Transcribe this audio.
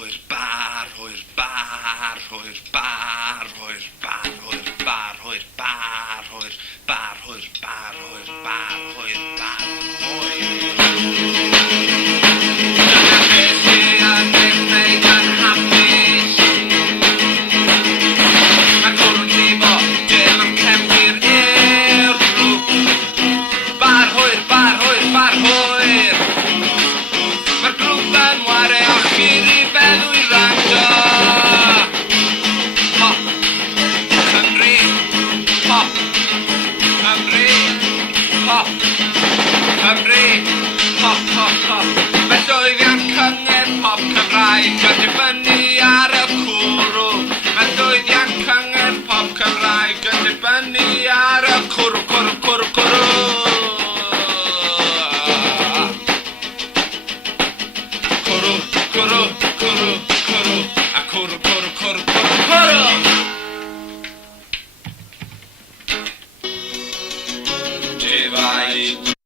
hwyr bar, hwyr bar, hwyr bar, hwyr bar, hwyr bar, hwyr bar, hwyr bar, hwyr bar, hwyr bar, hwyr bar, hwyr. Cymru, hop, hop, hop. Fe llwyddiant cynger pop Cymraeg yn dibynnu ar y cwrw. Fe llwyddiant cynger pop Cymraeg yn dibynnu ar y cwrw, cwrw, cwrw, cwrw. Cwrw, cwrw, cwrw, cwrw, a cwrw, cwrw, cwrw, cwrw, cwrw. Defaid.